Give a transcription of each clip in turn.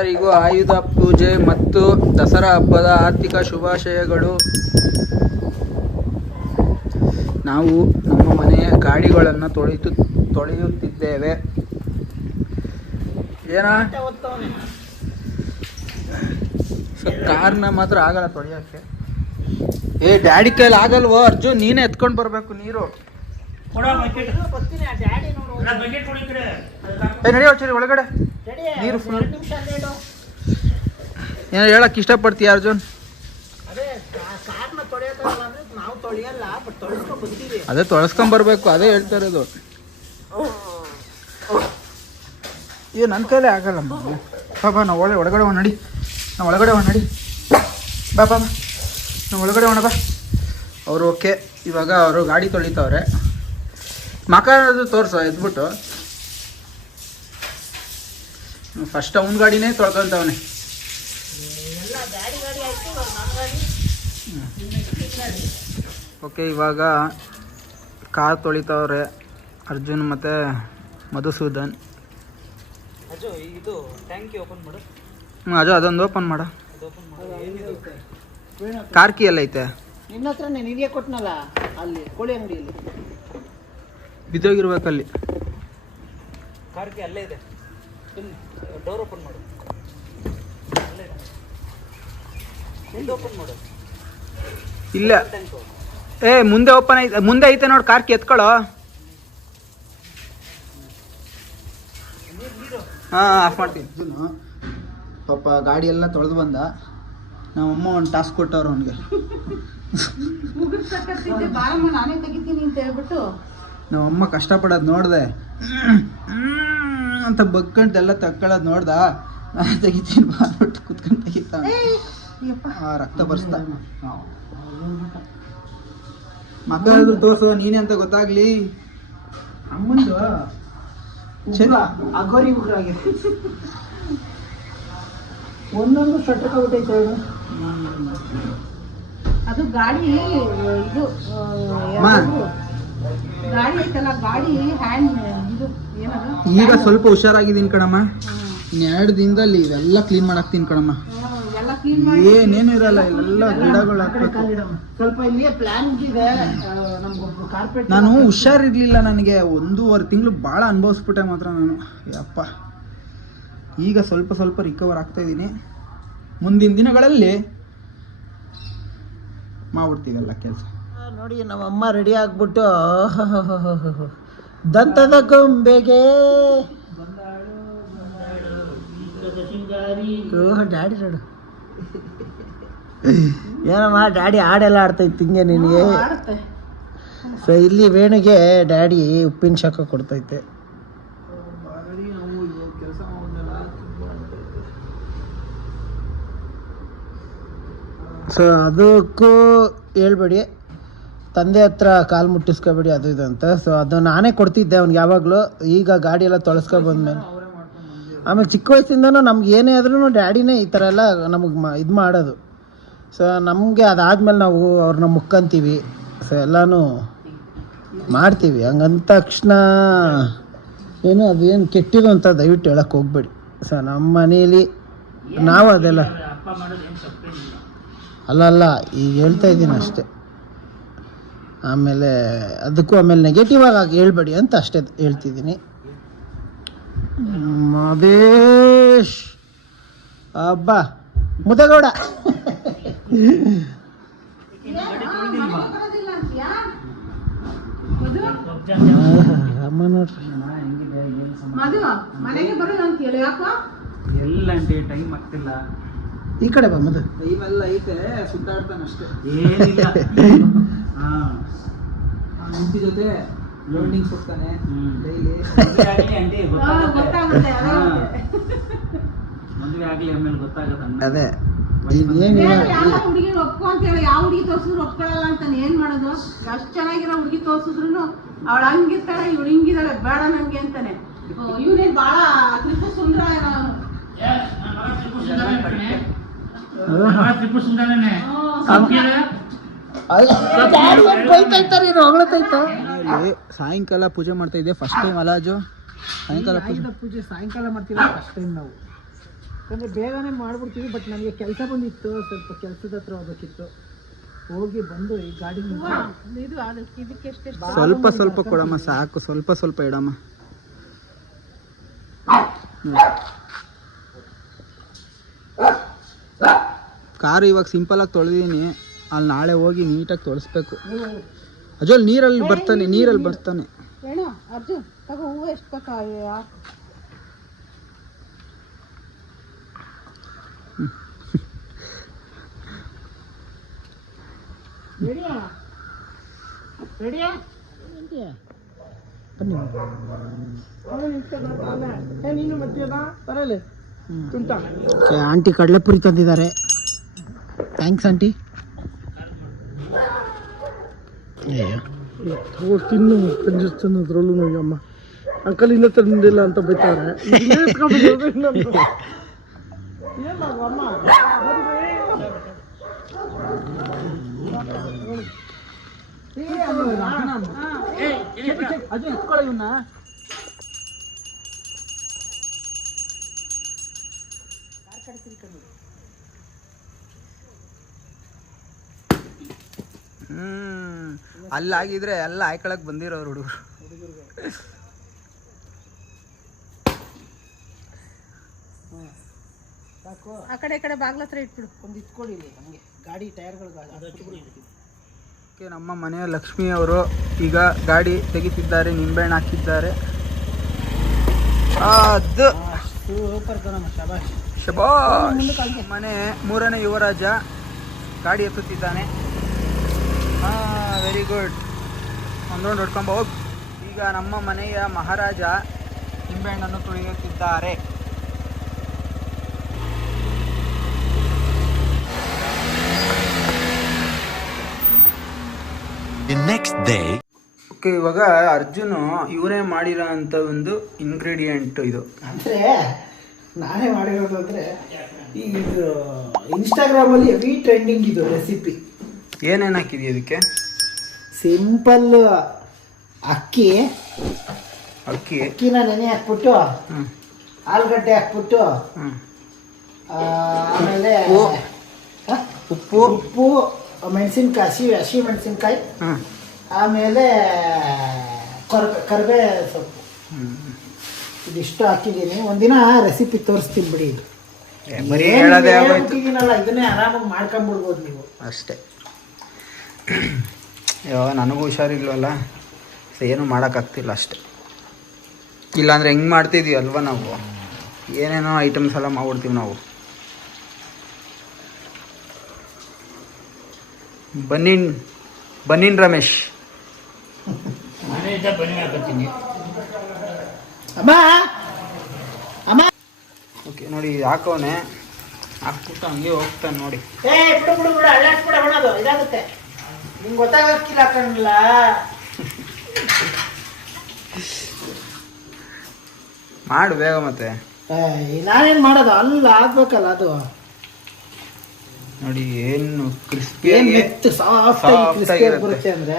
ಎಲ್ಲರಿಗೂ ಆಯುಧ ಪೂಜೆ ಮತ್ತು ದಸರಾ ಹಬ್ಬದ ಆರ್ಥಿಕ ಶುಭಾಶಯಗಳು. ನಾವು ನಮ್ಮ ಮನೆಯ ಗಾಡಿಗಳನ್ನು ತೊಳೆಯುತ್ತ, ತೊಳೆಯುತ್ತಿದ್ದೇವೆ. ಏನ? ಕಾರ್ನ ಮಾತ್ರ ಆಗಲ್ಲ ತೊಳೆಯೋಕ್ಕೆ. ಏ, ಡ್ಯಾಡಿ ಕೈಲಿ ಆಗಲ್ವೋ ಅರ್ಜುನ್? ನೀನೇ ಎತ್ಕೊಂಡು ಬರಬೇಕು, ನೀರು. ಏ ನಡೆಯೋ ಚರಿ ಒಳಗಡೆ. ನೀರು. ಏನೋ ಹೇಳಕ್ ಇಷ್ಟಪಡ್ತೀಯ ಅರ್ಜುನ್. ಅದೇ ತೊಳಸ್ಕೊಂಡ್ ಬರ್ಬೇಕು ಅದೇ ಹೇಳ್ತಾ ಇರೋದು. ಏ ನನ್ನ ಕೈಲೇ ಆಗಲ್ಲ ಬಾಬಾ ನಾವು ಒಳ್ಳೆ ಒಳಗಡೆ ಹೋಗ್ ನಡಿ. ನಾವು ಒಳಗಡೆ ಹೋಗ್ ನಡಿ. ಬಾ ಬಾ ಬಾ. ನಾವು ಒಳಗಡೆ ಹೋಣ ಬಾ. ಅವರು ಓಕೆ. ಇವಾಗ ಅವರು ಗಾಡಿ ತೊಳಿತಾವ್ರೆ. ಮಕ ತೋರಿಸು ಎದ್ಬಿಟ್ಟು. ಫಸ್ಟ್ ಅವನ ಗಾಡಿನೇ ತೊಳ್ಕೊಂತವನೆ. ಓಕೆ ಇವಾಗ ಕಾರ್ ತೊಳಿತಾವ್ರೆ ಅರ್ಜುನ್ ಮತ್ತು ಮಧುಸೂದನ್. ಇದು ಟ್ಯಾಂಕಿ ಓಪನ್ ಮಾಡು. ಹ್ಞೂ ಅಜೋ ಅದೊಂದು ಓಪನ್ ಮಾಡ. ಅದು ಓಪನ್ ಮಾಡು. ಕಾರ್ ಕೀ ಎಲ್ಲ ಐತೆ? ನಿನ್ನ ಹತ್ರ ಕೊಟ್ಟನಲ್ಲ ಕೊಟ್ನಲ್ಲ ಅಲ್ಲಿ ಕೋಳಿ ಅಂಗಡಿಯಲ್ಲಿ ಬಿದ್ದೋಗಿರ್ಬೇಕಲ್ಲಿ. ಅಲ್ಲಿ ಅಲ್ಲೇ ಇದೆ. ಡೋರ್ ಓಪನ್ ಮಾಡು. ಅಲ್ಲೇ ಇದೆ. ಎಲ್ಲಿ ಓಪನ್ ಮಾಡು. ಇಲ್ಲ. ಏ ಮುಂದೆ ಓಪನ್ ಐತೆ ಮುಂದೆ ಐತೆ ನೋಡಿ ಕಾರ್ ಕೀ ಎತ್ಕೊಳ್ಳೋ ಹಾಂ ಆಫ್ ಮಾಡ್ತೀನಿ. ಪಾಪ ಗಾಡಿ ಎಲ್ಲ ತೊಳೆದು ಬಂದ. ನಮ್ಮಮ್ಮ ಒಂದು ಟಾಸ್ಕ್ ಕೊಟ್ಟವ್ರು ಅವನಿಗೆ. ಬಾರಮ್ಮ ನಾನೇ ತೆಗಿತೀನಿ ಅಂತ ಹೇಳ್ಬಿಟ್ಟು ನಮ್ಮಮ್ಮ ಕಷ್ಟಪಡೋದು ನೋಡಿದೆ ಅಂತ ಬಗ್ಕಂಡು ಎಲ್ಲ ತಕ್ಕೊಳ್ಳೋದು ನೋಡ್ದ ನಾನು ತೆಗಿತೀನಿ ಬಾರ್ಬಿಟ್ಟು ಕುತ್ಕೊಂಡು ತೆಗಿತ ಆ ರಕ್ತ ಬರ್ಸ್ದ ಮಕ್ಕಳಾದ್ರು ತೋರ್ಸೋ ನೀನೇ ಅಂತ ಗೊತ್ತಾಗ್ಲಿ ಅಮ್ಮಂದು. ಅಗೋರಿ ಉಗ್ರಾಗಿದೆ ಒಂದೊಂದು ಶಟಕ ಬಿಟ್ಟೈತೆ. ಅದು ಗಾಡಿ ಇದು? ಗಾಡಿ ಐತಲ್ಲ ಗಾಡಿ ಹ್ಯಾಂಡ್ ಇದು ಏನದು? ಈಗ ಸ್ವಲ್ಪ ಹುಷಾರಾಗಿದ್ದೀನಿ ಕಣಮ್ಮ. ಎರಡು ದಿನದಲ್ಲಿ ಇವೆಲ್ಲ ಕ್ಲೀನ್ ಮಾಡಾಕ್ತೀನಿ ಕಣಮ್ಮ. ಹ್ಮ್, ಎಲ್ಲ ಕ್ಲೀನ್ ಮಾಡಿ ಏನೇನು ಇರಲ್ಲ ಎಲ್ಲ ಗಿಡಗಳು ಹಾಕ್ಬೇಕು. ಸ್ವಲ್ಪ ಇಲ್ಲಿ ಪ್ಲಾನ್ ಇದೆ. ನಮ್ಗೊಬ್ರು ಕಾರ್ಪೆಟ್ ನಾನು ಹುಷಾರಿರ್ಲಿಲ್ಲ ನನಗೆ ಒಂದೂವರೆ ತಿಂಗಳು ಭಾಳ ಅನುಭವಿಸ್ಬಿಟ್ಟೆ ಮಾತ್ರ ನಾನು. ಅಪ್ಪ ಈಗ ಸ್ವಲ್ಪ ಸ್ವಲ್ಪ ರಿಕವರ್ ಆಗ್ತಾ ಇದ್ದೀನಿ. ಮುಂದಿನ ದಿನಗಳಲ್ಲಿ ಮಾಡ್ಬಿಡ್ತೀವಲ್ಲ ಕೆಲಸ. ನೋಡಿ ನಮ್ಮ ಅಮ್ಮ ರೆಡಿ ಆಗ್ಬಿಟ್ಟು ದಂತದ ಗೊಂಬೆಗೆ. ಓಹ್ ಡ್ಯಾಡಿ ನೋಡು. ಏನಮ್ಮ ಡ್ಯಾಡಿ ಹಾಡೆಲ್ಲ ಆಡ್ತೈತಿ ಹಿಂಗೆ ನಿನಗೆ? ಸೊ ಇಲ್ಲಿ ವೇಣುಗೆ ಡ್ಯಾಡಿ ಉಪ್ಪಿನ ಶಾಖ ಕೊಡ್ತೈತೆ. ಸೊ ಅದಕ್ಕೂ ಹೇಳ್ಬೇಡಿ. ತಂದೆ ಹತ್ರ ಕಾಲು ಮುಟ್ಟಿಸ್ಕೋಬೇಡಿ ಅದು ಇದು ಅಂತ. ಸೊ ಅದು ನಾನೇ ಕೊಡ್ತಿದ್ದೆ ಅವ್ನಿಗೆ ಯಾವಾಗಲೂ. ಈಗ ಗಾಡಿ ಎಲ್ಲ ತೊಳಸ್ಕೊ ಬಂದ್ಮೇಲೆ ಆಮೇಲೆ ಚಿಕ್ಕ ವಯಸ್ಸಿಂದನೂ ನಮ್ಗೆ ಏನೇ ಆದ್ರೂ ಡ್ಯಾಡಿನೇ ಈ ಥರ ಎಲ್ಲ ನಮಗೆ ಮ ಇದು ಮಾಡೋದು. ಸೊ ನಮಗೆ ಅದಾದ್ಮೇಲೆ ನಾವು ಅವ್ರನ್ನ ಮುಕ್ಕಂತೀವಿ. ಸೊ ಎಲ್ಲನೂ ಮಾಡ್ತೀವಿ. ಹಂಗಂತ ತಕ್ಷಣ ಏನು ಅದೇನು ಕೆಟ್ಟಿದ್ದು ಅಂತ ದಯವಿಟ್ಟು ಹೇಳಕ್ಕೆ ಹೋಗ್ಬೇಡಿ. ಸೊ ನಮ್ಮ ಮನೇಲಿ ನಾವು ಅದೆಲ್ಲ ಅಲ್ಲ ಅಲ್ಲ ಈಗ ಹೇಳ್ತಾ ಇದ್ದೀನಿ ಅಷ್ಟೇ. ಆಮೇಲೆ ಅದಕ್ಕೂ ಆಮೇಲೆ ನೆಗೆಟಿವ್ ಆಗಿ ಹೇಳ್ಬೇಡಿ ಅಂತ ಅಷ್ಟೇ ಹೇಳ್ತಿದ್ದೀನಿ. ಮದೇಶ್ ಅಬ್ಬಾ ಮುದಗೌಡ. ಅಮ್ಮ ನೋಡ್ರಿ. ಟೈಮ್ ಆಗ್ತಿಲ್ಲ. ಈ ಕಡೆ ಬಾ ಮದು ಇವೆಲ್ಲ ಐತೆ ಸುತ್ತಾಡ್ತಾನಷ್ಟೇ. ನಿಂತಿ ಜೊತೆ ಲೋಡಿಂಗ್ ಹೋಗ್ತಾನೆ ಡೈಲಿ ಮದ್ವೆ ಆಗ್ಲಿ ಆಮೇಲೆ ಗೊತ್ತಾಗತ್ತೆ. ಅದೇ. ಹುಡುಗಿ ಒಪ್ಕೊ ಅಂತ ಹೇಳಿ. ಯಾವ ಹುಡುಗಿ ತೋರ್ಸಿದ್ರು ಒಪ್ಕೊಳ್ಳಲ್ಲ ಅಂತಾನೆ. ಏನ್ ಮಾಡೋದು? ಅಷ್ಟ್ ಚೆನ್ನಾಗಿರೋ ಹುಡುಗಿ ತೋರ್ಸಿದ್ರು ಅವಳು ಹಂಗಿರ್ತಾಳೆ ಇವಳು ಹಿಂಗಿದಾಳೆ ಬೇಡ ನಮ್ಗೆ ಅಂತಾನೆ. ಇವನೇನ್ ಬಹಳ ತ್ರಿಪು ಸುಂದರ ತ್ರಿಪು. ಇಲ್ಲಿ ಸಾಯಂಕಾಲ ಪೂಜೆ ಮಾಡ್ತಾ ಇದ್ದೆ ಫಸ್ಟ್ ಟೈಮ್ ಅಲಾಜು. ಸಾಯಂಕಾಲ ಪೂಜೆ ಸಾಯಂಕಾಲ ಮಾಡ್ತೀವಿ ಫಸ್ಟ್ ಟೈಮ್ ನಾವು? ಯಾಕಂದರೆ ಬೇಗನೆ ಮಾಡ್ಬಿಡ್ತೀವಿ ಬಟ್ ನನಗೆ ಕೆಲಸ ಬಂದಿತ್ತು ಸ್ವಲ್ಪ ಕೆಲಸದ ಹತ್ರ ಹೋಗ್ಬೇಕಿತ್ತು. ಹೋಗಿ ಬಂದು ಈ ಗಾಡಿ ಸ್ವಲ್ಪ ಸ್ವಲ್ಪ ಕೊಡಮ್ಮ ಸಾಕು ಸ್ವಲ್ಪ ಸ್ವಲ್ಪ ಇಡಮ್ಮ. ಕಾರು ಇವಾಗ ಸಿಂಪಲ್ ಆಗಿ ತೊಳೆದೀನಿ ಅಲ್ಲಿ ನಾಳೆ ಹೋಗಿ ನೀಟಾಗಿ ತೊಳೆಸ್ಬೇಕು. ಅಜೋಲ್ ನೀರಲ್ಲಿ ಬರ್ತಾನೆ ನೀರಲ್ಲಿ ಬರ್ತಾನೆ. ಆಂಟಿ ಕಡಲೆಪುರಿ ತಂದಿದ್ದಾರೆ. Thanks aunty. ತಿನ್ನು ಅದ್ರಲ್ಲೂ ಅಮ್ಮ. ಅಂಕಲ್ ಇನ್ನ ತಂದಿಲ್ಲ ಅಂತ ಬೈತಾರೆ ಹ್ಮ್. ಅಲ್ಲಾಗಿದ್ರೆ ಎಲ್ಲ ಆಯ್ಕೊಳಕ್ ಬಂದಿರೋರು ಹುಡುಗರು. ಆ ಕಡೆ ಈ ಕಡೆ ಬಾಗ್ಲ ಹತ್ರ ಇಟ್ಬಿಡು. ಒಂದು ಇಟ್ಕೊಳ್ಳಿ ನಮಗೆ. ಗಾಡಿ ಟೈರ್ಗಳು ನಮ್ಮ ಮನೆಯ ಲಕ್ಷ್ಮಿ ಅವರು ಈಗ ಗಾಡಿ ತೆಗಿತಿದ್ದಾರೆ ನಿಂಬೆಹಣ್ಣು ಹಾಕಿದ್ದಾರೆ. ಅದು. ಸೂಪರ್ ಕಣಮ್ಮ ಶಬಾಷ್. ಶಬಾಷ್. ಮನೆ ಮೂರನೇ ಯುವರಾಜ ಗಾಡಿ ಎತ್ತುತ್ತಿದ್ದಾನೆ. ವೆರಿ ಗುಡ್ ಒಂದೊಂದು ಹೊಡ್ಕೊಂಬ ಹೋಗ್ ಈಗ ನಮ್ಮ ಮನೆಯ ಮಹಾರಾಜ ನಿಂಬೆಹಣ್ಣನ್ನು ತುಳಿಯುತ್ತಿದ್ದಾರೆ. Next day day. ಓಕೆ ಇವಾಗ ಅರ್ಜುನು ಇವನೇ ಮಾಡಿರೋ ಅಂತ ಒಂದು ಇಂಗ್ರೀಡಿಯೆಂಟ್ ಇದು. ಅಂದರೆ ನಾನೇ ಮಾಡಿರೋದು ಅಂದರೆ ಇದು ಇನ್ಸ್ಟಾಗ್ರಾಮಲ್ಲಿ ಹೆವಿ ಟ್ರೆಂಡಿಂಗ್ ಇದು ರೆಸಿಪಿ ಏನೇನು ಹಾಕಿದ್ಯಾ ಅದಕ್ಕೆ ಸಿಂಪಲ್ ಅಕ್ಕಿ. ಅಕ್ಕಿ. ಅಕ್ಕಿನ ನೆನೆ ಹಾಕ್ಬಿಟ್ಟು ಆಲೂಗಡ್ಡೆ ಹಾಕ್ಬಿಟ್ಟು ಆ, ಆಮೇಲೆ ಉಪ್ಪು. ಹ? ಉಪ್ಪು. ಉಪ್ಪು ಮೆಣಸಿನ್ಕಾಯಿ ಹಸಿ ಹಸಿ ಮೆಣಸಿನ್ಕಾಯಿ ಆಮೇಲೆ ಕರ್ಬೆ ಕರ್ಬೇ ಸೊಪ್ಪು. ಹ್ಞೂ ಇದಿಷ್ಟು ಹಾಕಿದ್ದೀನಿ. ಒಂದಿನ ರೆಸಿಪಿ ತೋರಿಸ್ತೀನಿ ಬಿಡಿ. ಬರೀ ಏನ್ ಹೇಳೋದೇ ಆಗೋಯ್ತು. ಹೇಳ್ಬಿಟ್ಟಿದ್ದೀನಲ್ಲ, ಇದನ್ನೇ ಆರಾಮಾಗಿ ಮಾಡ್ಕೊಂಬಿಡ್ಬೋದು ನೀವು. ಅಷ್ಟೇ. ಅಯ್ಯೋ ನನಗೂ ಹುಷಾರಿಲ್ವಲ್ಲ? ಸೊ ಏನು ಮಾಡೋಕ್ಕಾಗ್ತಿಲ್ಲ ಅಷ್ಟೆ. ಇಲ್ಲಾಂದರೆ ಹೆಂಗೆ ಮಾಡ್ತಿದ್ವಿ ಅಲ್ವಾ ನಾವು? ಏನೇನೋ ಐಟಮ್ಸ್ ಎಲ್ಲ ಮಾಡ್ಬಿಡ್ತೀವಿ ನಾವು. ಬನ್ನಿನ್ ಬನ್ನಿನ್ ರಮೇಶ್. ಅಮ್ಮ ಅಮ್ಮ. ಓಕೆ ನೋಡಿ ಹಾಕೋನೆ ಹಾಕ್ಬಿಟ್ಟು ಹಂಗೆ ಹೋಗ್ತಾನೆ ನೋಡಿ. ನಿಂಗೆ ಗೊತ್ತಾಗಕ್ಕಿಲ್ಲ ಕಣ್ಲ? ಮಾಡು ಬೇಗ ಮತ್ತೆ. ನಾನೇನ್ ಮಾಡೋದು? ಅಲ್ಲ ಆಗ್ಬೇಕಲ್ಲ ಅದು. ನೋಡಿ ಏನು ಏನ್ ಸಾಫ್ಟ್. ಬರುತ್ತೆ ಅಂದ್ರೆ?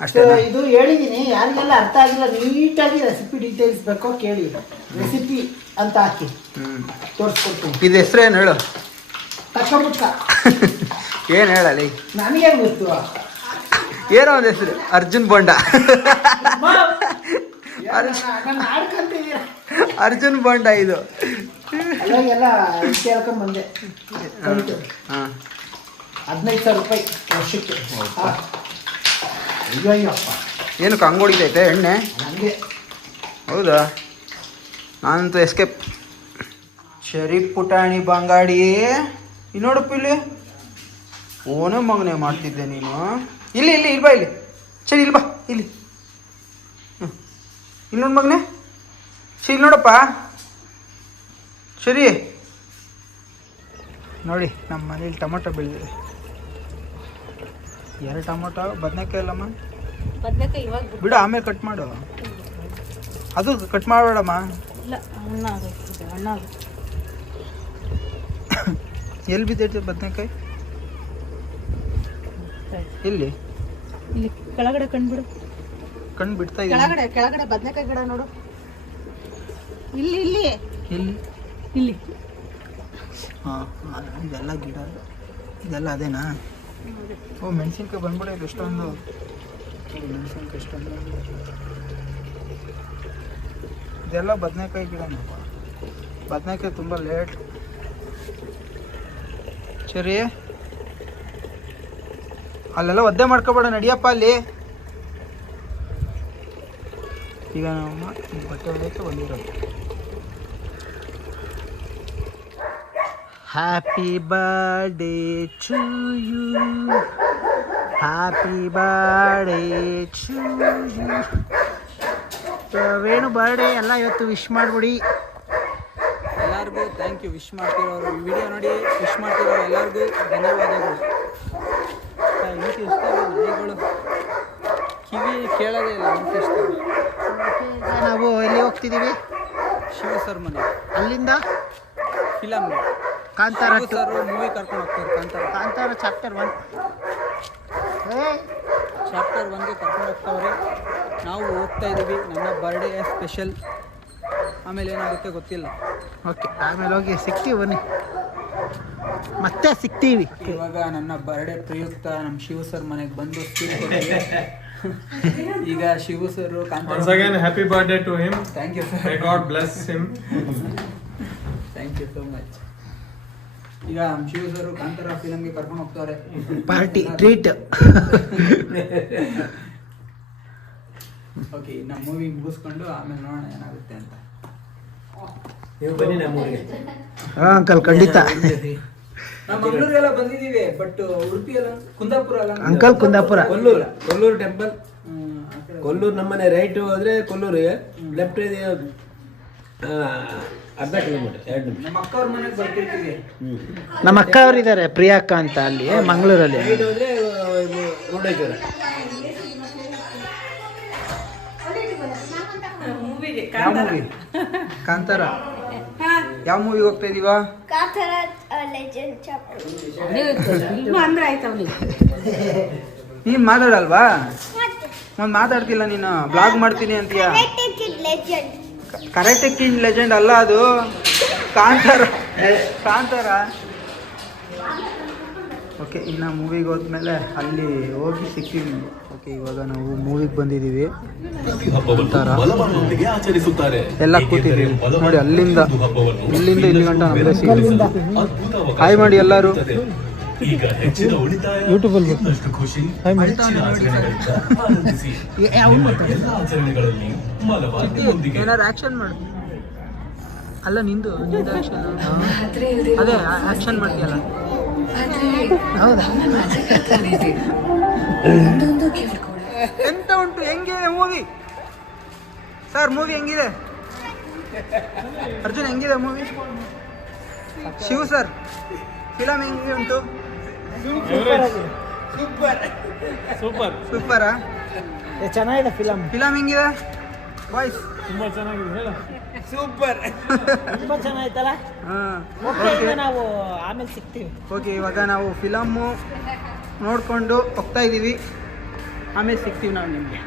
ಅಷ್ಟೇ ಇದು ಹೇಳಿದೀನಿ ಯಾರಿಗೆಲ್ಲ ಅರ್ಥ ಆಗಿಲ್ಲ ನೀಟಾಗಿ ರೆಸಿಪಿ ಡೀಟೇಲ್ಸ್ ಬೇಕೋ ಕೇಳಿ. ರೆಸಿಪಿ ಅಂತ ಹಾಕಿ. ತೋರಿಸ್ಕೊಡ್ತೀನಿ. ಇದು ಹೆಸ್ರೇನು ಹೇಳು? ತಕೊಂಬಿಟ್ಟ ಏನು ಹೇಳಲಿ? ನನಗೆ ಗೊತ್ತು? ಏನೋ ಒಂದು ಹೆಸರು ಅರ್ಜುನ್ ಬೊಂಡ. ಅರ್ಜುನ್ ಬೊಂಡ ಇದು. ಬಂದೆ. ಹಾಂ. ಹದಿನೈದು ಸಾವಿರ ರೂಪಾಯಿ ವರ್ಷಕ್ಕೆ. ಹಾ. ಅಯ್ಯೋ ಅಯ್ಯಪ್ಪ ಏನು ಕಂಗೊಡಿತೈತೆ ಎಣ್ಣೆ? ನನಗೆ ಹೌದಾ? ನಾನಂತೂ ಎಸ್ಕೇಪ್ ಶರೀಫ್ ಪುಟಾಣಿ ಬಂಗಾಡಿ. ಇಲ್ಲಿ ನೋಡಪ್ಪ ಇಲ್ಲಿ ಓನೇ ಮಗನೆ ಮಾಡ್ತಿದ್ದೆ ನೀನು ಇಲ್ಲಿ ಇಲ್ಲಿ ಇಲ್ಲಿ ಬಾ ಇಲ್ಲಿ. ಸರಿ ಇಲ್ಲಿ ಬಾ ಇಲ್ಲಿ. ಹ್ಞೂ ಇಲ್ಲಿ ನೋಡು ಮಗನೆ. ಸರಿ ಇಲ್ಲಿ ನೋಡಪ್ಪ. ಸರಿ. ನೋಡಿ ನಮ್ಮ ಮನೇಲಿ ಟೊಮೊಟೊ ಬೆಳೆದಿದೆ. ಎರಡು ಟೊಮೊಟೊ ಬದನೆಕಾಯಿ ಅಲ್ಲಮ್ಮ. ಬಿಡು ಆಮೇಲೆ ಕಟ್ ಮಾಡು. ಅದು ಕಟ್ ಮಾಡಬೇಡಮ್ಮ. ಎಲ್ಲಿ ಬಿದ್ದೈತೆ ಬದನೆಕಾಯಿ? ಎಲ್ಲಿ? ಇಲ್ಲಿ ಕೆಳಗಡೆ ಕಂಡ್ಬಿಡು. ಕಣ್ಣು ಬಿಡ್ತಾ ಇದೆ ಕೆಳಗಡೆ ಕೆಳಗಡೆ ಬದನೆಕಾಯಿ ಗಿಡ ನೋಡು. ಇಲ್ಲಿ ಇಲ್ಲಿ. ಇಲ್ಲಿ ಇಲ್ಲಿ. ಹಾಂ ಇದೆಲ್ಲ ಗಿಡ. ಇದೆಲ್ಲ ಅದೇನಾ? ಓ ಮೆಣಸಿನ್ಕಾಯಿ ಬಂದ್ಬಿಡ ಎಷ್ಟೊಂದು. ಮೆಣಸಿನ್ಕಾಯಿ ಎಷ್ಟೊಂದು ಇದೆಲ್ಲ ಬದನೆಕಾಯಿ ಗಿಡ ಬದನೆಕಾಯಿ ತುಂಬ ಲೇಟ್. ಸರಿ. ಅಲ್ಲೆಲ್ಲ ಒದ್ದೆ ಮಾಡ್ಕೊಬೇಡ, ನಡಿಯಪ್ಪ ಅಲ್ಲಿ. ಈಗ ನಮ್ಮ ಬಟ್ಟೆ ಹೊಡೆಯಕ್ಕೆ ಬಂದಿರೋದು happy birthday to you happy birthday to you Venu birthday ಎಲ್ಲ ಇವತ್ತು ವಿಶ್ ಮಾಡಿಬಿಡಿ. ಎಲ್ಲರಿಗೂ ಥ್ಯಾಂಕ್ ಯು ವಿಶ್ ಮಾಡ್ತಿರೋರು. ವಿಡಿಯೋ ನೋಡಿ ವಿಶ್ ಮಾಡ್ತಿರೋ ಎಲ್ಲರಿಗೂ. ಧನ್ಯವಾದಗಳು. ಇರ್ತಾವೆ ನಾಯಿಗಳು ಕಿವಿ ಕೇಳೋದೇ ಇಲ್ಲ ನಾವು ಎಲ್ಲಿ ಹೋಗ್ತಿದ್ದೀವಿ? ಶಿವ ಸರ್ ಮನೆ. ಅಲ್ಲಿಂದ? ಫಿಲಮ್ ಕಾಂತಾರ ಸರ್ ಮೂವಿ ಕರ್ಕೊಂಡು ಹೋಗ್ತಾರೆ Kantara. Kantara chapter one chapter ಒನ್ಗೆ ಕರ್ಕೊಂಡು ಹೋಗ್ತಾವ್ರೆ. ನಾವು ಹೋಗ್ತಾ ಇದ್ದೀವಿ ನನ್ನ ಬರ್ಡೇ ಸ್ಪೆಷಲ್ ಆಮೇಲೆ ಏನಾಗುತ್ತೆ ಗೊತ್ತಿಲ್ಲ. ಓಕೆ ಆಮೇಲೆ ಹೋಗಿ ಸಿಗ್ತೀವಿ ಬನ್ನಿ. ಮತ್ತೆ ಸಿಗ್ತೀವಿ. ಇವಾಗ ನನ್ನ ಬರ್ಡೇ ಪ್ರಯುಕ್ತ ನಮ್ಮ ಶಿವ ಸರ್ ಮನೆಗೆ ಬಂದು ಈಗ Shiva sir happy birthday to him birthday to him. Thank you sir God God him him. Thank you so much ಈಗ ನಮ್ಮ ಶಿವ ಸರ್ ಕಾಂತಾರ ಫಿಲಮ್ಗೆ ಕರ್ಕೊಂಡು ಹೋಗ್ತಾರೆ. ಪಾರ್ಟಿ ಟ್ರೀಟ್ ಓಕೆ ನಮ್ಮ ಮೂವಿ ಮುಗಿಸ್ಕೊಂಡು ಆಮೇಲೆ ನೋಡೋಣ ಏನಾಗುತ್ತೆ ಅಂತ. ಅಂಕಲ್ ಖಂಡಿತ. ನಾವು ಮಂಗಳೂರೆಲ್ಲ ಬಂದಿದ್ದೀವಿ ಬಟ್ ಉಡುಪಿ ಎಲ್ಲ ಕುಂದಾಪುರ ಅಲ್ಲ ಅಂಕಲ್ ಕುಂದಾಪುರ. ಕೊಲ್ಲೂರು. ಕೊಲ್ಲೂರು ಟೆಂಪಲ್ ಕೊಲ್ಲೂರ್ ನಮ್ಮನೆ ರೈಟ್ ಹೋದ್ರೆ ಕೊಲ್ಲೂರಿಗೆ ಲೆಫ್ಟ್ ಅರ್ಧ ಕಿಲೋಮೀಟರ್ ಎರಡು ನಿಮಿಷ. ನಮ್ಮ ಅಕ್ಕವ್ರ ಮನೆಗೆ ಬರ್ತಿರ್ತೀವಿ. ನಮ್ಮ ಅಕ್ಕ ಅವ್ರು ಇದ್ದಾರೆ ಪ್ರಿಯಾಕ್ಕ ಅಂತ ಅಲ್ಲಿ ಮಂಗಳೂರಲ್ಲಿ. ರೈಟ್ ಹೋದ್ರೆ ಮುರುಡೇಶ್ವರ. ಮೂವಿಗೆ ಯಾವ ಮೂವಿ? ಕಾಂತಾರ. ಯಾವ ಮೂವಿಗೆ ಹೋಗ್ತಾ ಇದೀವ? ಅಂದ್ರೆ ಆಯ್ತು ಅವ್ನಿಗೆ? ನೀನ್ ಮಾತಾಡಲ್ವಾ? ಒಂದ್ ಮಾತಾಡ್ತಿಲ್ಲ ನೀನು. ಬ್ಲಾಗ್ ಮಾಡ್ತೀನಿ ಅಂತೀಯ? ಕರೆಕ್ಟ್ ಕಿಂಗ್ ಲೆಜೆಂಡ್ ಅಲ್ಲ ಅದು. ಕಾಂತಾರ. ಕಾಂತಾರ? ಓಕೆ ಇನ್ನು ಮೂವಿಗೆ ಹೋದ್ಮೇಲೆ ಅಲ್ಲಿ ಹೋಗಿ ಸಿಗ್ತೀವಿ ನೀವು ಇವಾಗ ನಾವು ಮೂವಿಗೆ ಬಂದಿದ್ದೀವಿ. ಎಲ್ಲ ಕೂತಿದ್ದೀವಿ. ನೋಡಿ ಅಲ್ಲಿಂದ ಇಲ್ಲಿಂದ ಇಲ್ಲಿ ಗಂಟ ಸಿಗುತ್ತೆ. ಹಾಯ್ ಮಾಡಿ ಎಲ್ಲರೂ. ಏನಾರು ಆಕ್ಷನ್ ಮಾಡು. ಅಲ್ಲ ನಿಂದು ಅದೇ ಆಕ್ಷನ್ ಮಾಡ್ತೀಯಲ್ಲ? ಎಂತ ಉಂಟು? ಹೆಂಗಿದೆ ಮೂವಿ ಸರ್ ಮೂವಿ ಹೆಂಗಿದೆ? ಅರ್ಜುನ್ ಹೆಂಗಿದೆ ಮೂವಿ ಶಿವ ಸರ್ ಫಿಲಮ್ ಹೆಂಗೆ ಉಂಟು? ಸೂಪರ್ ಸೂಪರ್ ಸೂಪರಾ ಚೆನ್ನಾಗಿದೆ ಫಿಲಮ್ ಫಿಲಮ್ ಹೆಂಗಿದೆ? ಬಾಯ್ಸ್ ತುಂಬಾ ಚೆನ್ನಾಗಿದೆ ಹೇಳ. ಸೂಪರ್ ತುಂಬಾ ಚೆನ್ನಾಯ್ತಲ್ಲ? ಹಾ. ಓಕೆ ನಾವು ಆಮೇಲೆ ಸಿಗ್ತೀವಿ. ಓಕೆ ಇವಾಗ ನಾವು ಫಿಲಮ್ಮು ನೋಡಿಕೊಂಡು ಹೋಗ್ತಾ ಇದ್ದೀವಿ ಆಮೇಲೆ ಸಿಗ್ತೀವಿ ನಾವು ನಿಮಗೆ.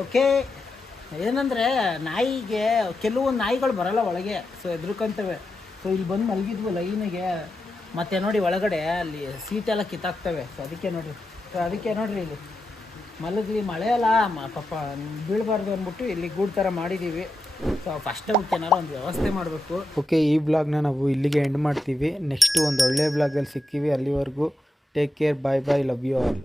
ಓಕೆ, ಏನಂದರೆ ನಾಯಿಗೆ ಕೆಲವೊಂದು ನಾಯಿಗಳು ಬರಲ್ಲ ಒಳಗೆ ಸೊ ಎದ್ರುಕಂತವೆ ಸೊ ಇಲ್ಲಿ ಬಂದು ಮಲಗಿದ್ವು ಲೈನಿಗೆ, ಮತ್ತೆ ನೋಡಿ ಒಳಗಡೆ ಅಲ್ಲಿ ಸೀಟೆಲ್ಲ ಕಿತ್ತಾಕ್ತವೆ. ಸೊ ಅದಕ್ಕೆ ನೋಡಿರಿ ಸೊ ಅದಕ್ಕೆ ನೋಡಿರಿ ಇಲ್ಲಿ. ಮಲಗಲಿ, ಮಳೆ ಅಲ್ಲ, ಮ- ಪಾಪ ಬೀಳಬಾರ್ದು ಅಂದ್ಬಿಟ್ಟು ಇಲ್ಲಿ ಗೂಡು ಥರ ಮಾಡಿದ್ದೀವಿ ಸೊ ಫಸ್ಟ್ ಅವಕ್ಕೆ ಏನಾರು ಒಂದು ವ್ಯವಸ್ಥೆ ಮಾಡಬೇಕು. ಓಕೆ ಈ ಬ್ಲಾಗ್ನ ನಾವು ಇಲ್ಲಿಗೆ ಎಂಡ್ ಮಾಡ್ತೀವಿ. ನೆಕ್ಸ್ಟ್ ಒಂದು ಒಳ್ಳೆ ಬ್ಲಾಗಲ್ಲಿ ಸಿಕ್ಕೀವಿ. ಅಲ್ಲಿವರೆಗೂ take care bye bye love you all